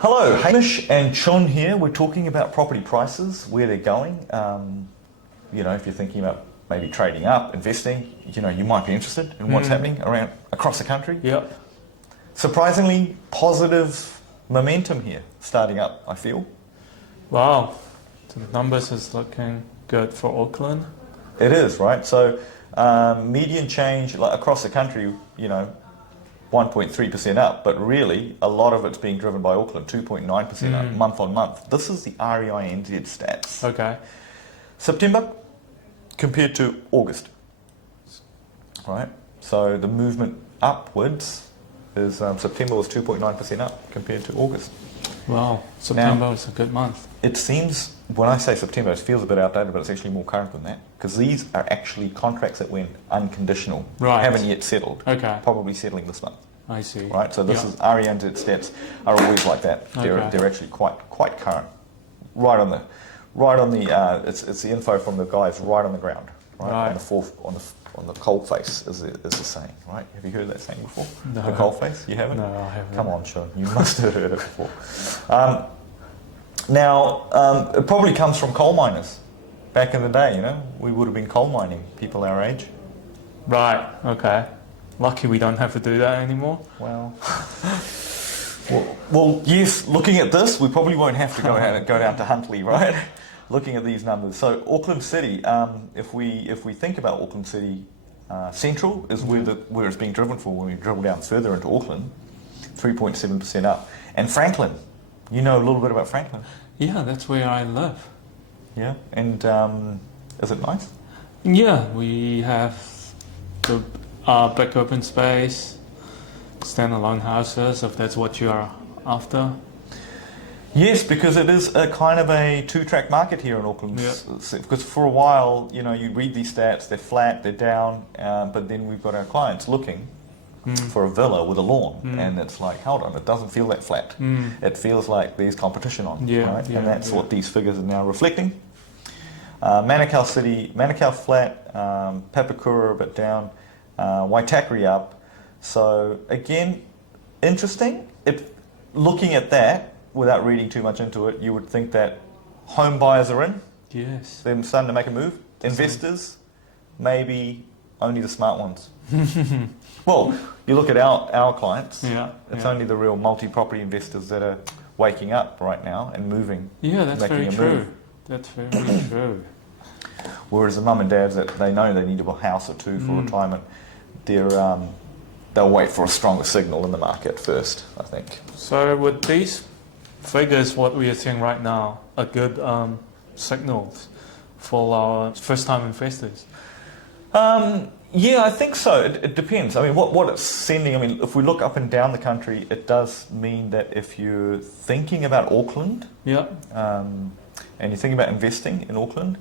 Hello, Hamish and Chun here. We're talking about property prices, where they're going. If you're thinking about maybe trading up, investing, you might be interested in what's happening around across the country. Yep. Surprisingly positive momentum here, starting up, I feel. Wow. So the numbers is looking good for Auckland. It is, right? So median change across the country, 1.3% up, but really a lot of it's being driven by Auckland, 2.9% up month on month. This is the REINZ stats. Okay. September compared to August, right? So the movement upwards is September was 2.9% up compared to August. Wow. September is a good month. It seems, when I say September, it feels a bit outdated, but it's actually more current than that, because these are actually contracts that went unconditional, haven't yet settled, probably settling this month. I see. Right, so this is RENZ stats are always like that. They're actually quite current, right on the it's the info from the guys right on the ground, right. On the coal face is the saying, right? Have you heard that saying before? No. The coal face? You haven't? No, I haven't. Come on, Sean, you must have heard it before. It probably comes from coal miners. Back in the day, we would have been coal mining, people our age. Right, okay. Lucky we don't have to do that anymore. Well, yes, looking at this, we probably won't have to go down to Huntly, right? Looking at these numbers. So Auckland City, if we think about Auckland City, Central is where it's being driven for when we drill down further into Auckland, 3.7% up. And Franklin, you know a little bit about Franklin. Yeah, that's where I live. Yeah, and is it nice? Yeah, we have the big open space, standalone houses, if that's what you are after. Yes, because it is a kind of a two-track market here in Auckland. Yep. Because for a while, you read these stats, they're flat, they're down, but then we've got our clients looking for a villa with a lawn, and it's like, hold on, it doesn't feel that flat. It feels like there's competition on, right? And that's what these figures are now reflecting. Manukau City, Manukau flat, Papakura a bit down, Waitakere up. So again, interesting. Looking at that, without reading too much into it, you would think that home buyers are in. Yes. They're starting to make a move. Investors, maybe only the smart ones. Well, you look at our clients, it's only the real multi-property investors that are waking up right now and moving. Yeah, that's making very a true. move. That's very true. Whereas the mum and dads that they know they need a house or two for retirement, they'll wait for a stronger signal in the market first, I think. So with these figures, what we are seeing right now are good signals for our first-time investors. Yeah, I think so. It depends. I mean, what it's sending, if we look up and down the country, it does mean that if you're thinking about Auckland, and you're thinking about investing in Auckland,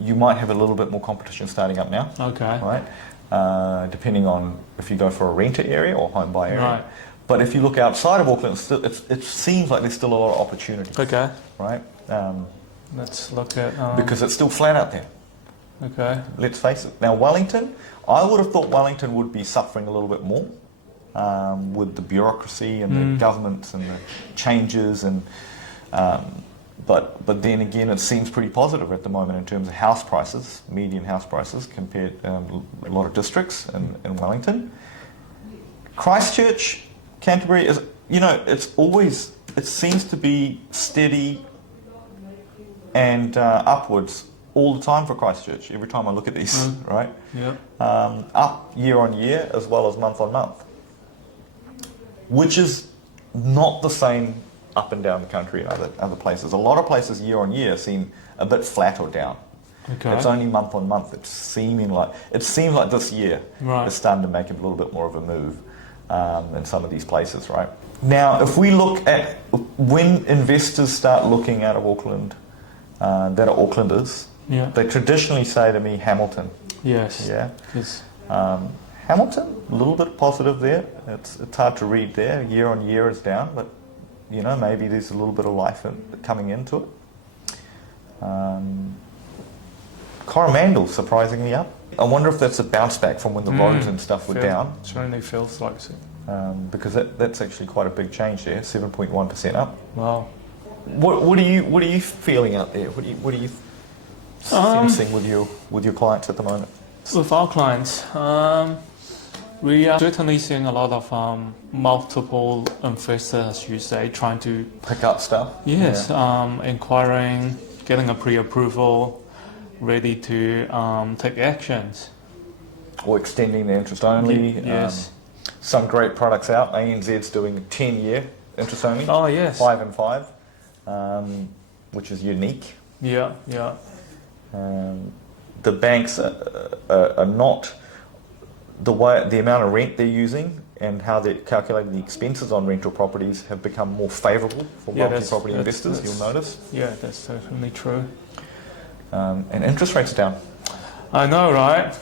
you might have a little bit more competition starting up now. Okay. Right? Depending on if you go for a renter area or home buyer area. Right. But if you look outside of Auckland, it seems like there's still a lot of opportunity. Okay. Right? Let's look at... because it's still flat out there. Okay. Let's face it. Now, Wellington, I would have thought Wellington would be suffering a little bit more with the bureaucracy and the governments and the changes. But then again, it seems pretty positive at the moment in terms of house prices, median house prices, compared a lot of districts in Wellington. Christchurch, Canterbury, is it seems to be steady and upwards all the time for Christchurch. Every time I look at these, right? Yeah. Up year on year as well as month on month, which is not the same up and down the country in other places. A lot of places year on year seem a bit flat or down. Okay. It's only month on month. It seems like this year is starting to make a little bit more of a move in some of these places, right? Now, if we look at when investors start looking out of Auckland, that are Aucklanders, they traditionally say to me Hamilton. Yes. Yeah. Yes. Hamilton, a little bit positive there. It's hard to read there. Year on year is down, but maybe there's a little bit of life coming into it. Coromandel, surprisingly up. I wonder if that's a bounce back from when the roads and stuff were down. Certainly feels like because that's actually quite a big change there, 7.1% up. Wow. What are you feeling out there? What are you sensing with your clients at the moment? With our clients, we are certainly seeing a lot of multiple investors, as you say, trying to Pick up stuff? yes, inquiring, getting a pre-approval, ready to take actions. Or extending the interest only. Yes. Some great products out. ANZ's doing 10-year interest only. Oh yes. 5 and 5, which is unique. Yeah, yeah. The banks are not the amount of rent they're using and how they're calculating the expenses on rental properties have become more favourable for multi-property investors. You'll notice. Yeah, that's certainly true. And interest rates are down. I know, right?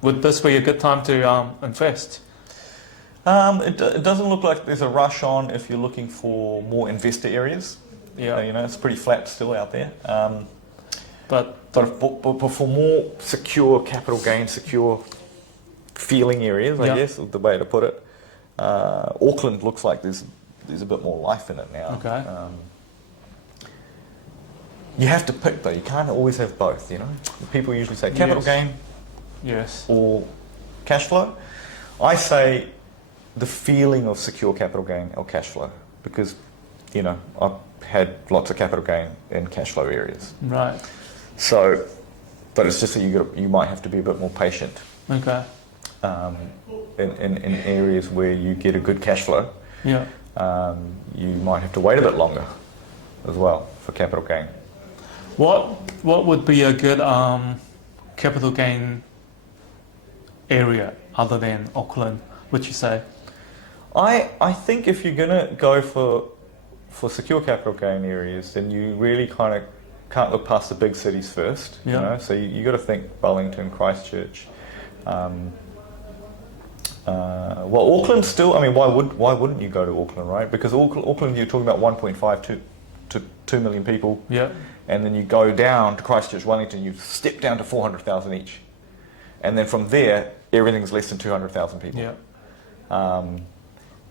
Would this be a good time to invest? It doesn't look like there's a rush on if you're looking for more investor areas. Yeah. It's pretty flat still out there. But But for more secure capital gain, secure feeling areas, I guess, is the way to put it. Auckland looks like there's a bit more life in it now. okay. You have to pick though. You can't always have both. People usually say capital gain Yes. or cash flow. I say the feeling of secure capital gain or cash flow because I've had lots of capital gain in cash flow areas. Right. So, but it's just that you might have to be a bit more patient Okay. in areas where you get a good cash flow. Yeah. You might have to wait a bit longer as well for capital gain. What would be a good capital gain area other than Auckland, would you say? I think if you're going to go for secure capital gain areas, then you really kind of can't look past the big cities first. Yeah. So you got to think Wellington, Christchurch. Well, Auckland still. I mean, why wouldn't you go to Auckland, right? Because Auckland, you're talking about 1.5 to 2 million people. Yeah. And then you go down to Christchurch, Wellington, you step down to 400,000 each. And then from there, everything's less than 200,000 people. Yeah.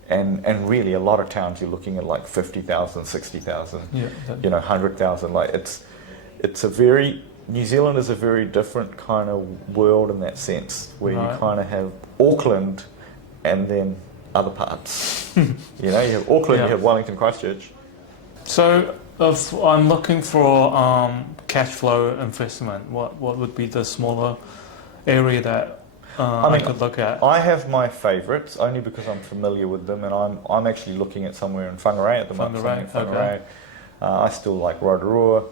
And really, a lot of towns you're looking at like 50,000, 60,000, Yeah. 100,000. Like it's a very New Zealand is a very different kind of world in that sense, where Right. you kind of have Auckland and then other parts. You have Auckland, you have Wellington, Christchurch. So if I'm looking for cash flow investment, what would be the smaller area that I could look at? I have my favourites only because I'm familiar with them, and I'm actually looking at somewhere in Whangarei at the moment. Okay. I still like Rotorua,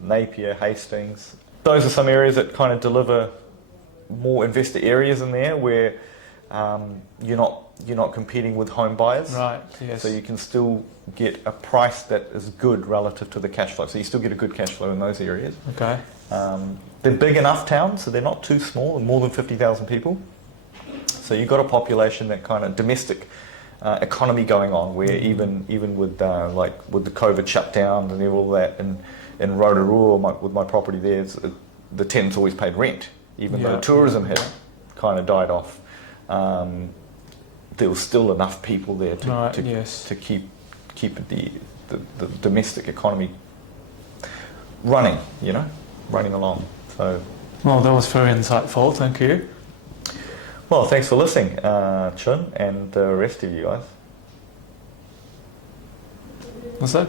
Napier, Hastings. Those are some areas that kind of deliver more investor areas in there where you're not competing with home buyers. Right. Yes. So you can still get a price that is good relative to the cash flow. So you still get a good cash flow in those areas. Okay. They're big enough towns, so they're not too small, more than 50,000 people. So you've got a population, that kind of domestic economy going on, where even with with the COVID shutdown and all that, in Rotorua, with my property there, the tenants always paid rent, even though tourism had kind of died off. There was still enough people there to keep the domestic economy running, running along. So, well, that was very insightful. Thank you. Well, thanks for listening, Chun, and the rest of you guys. Was that good?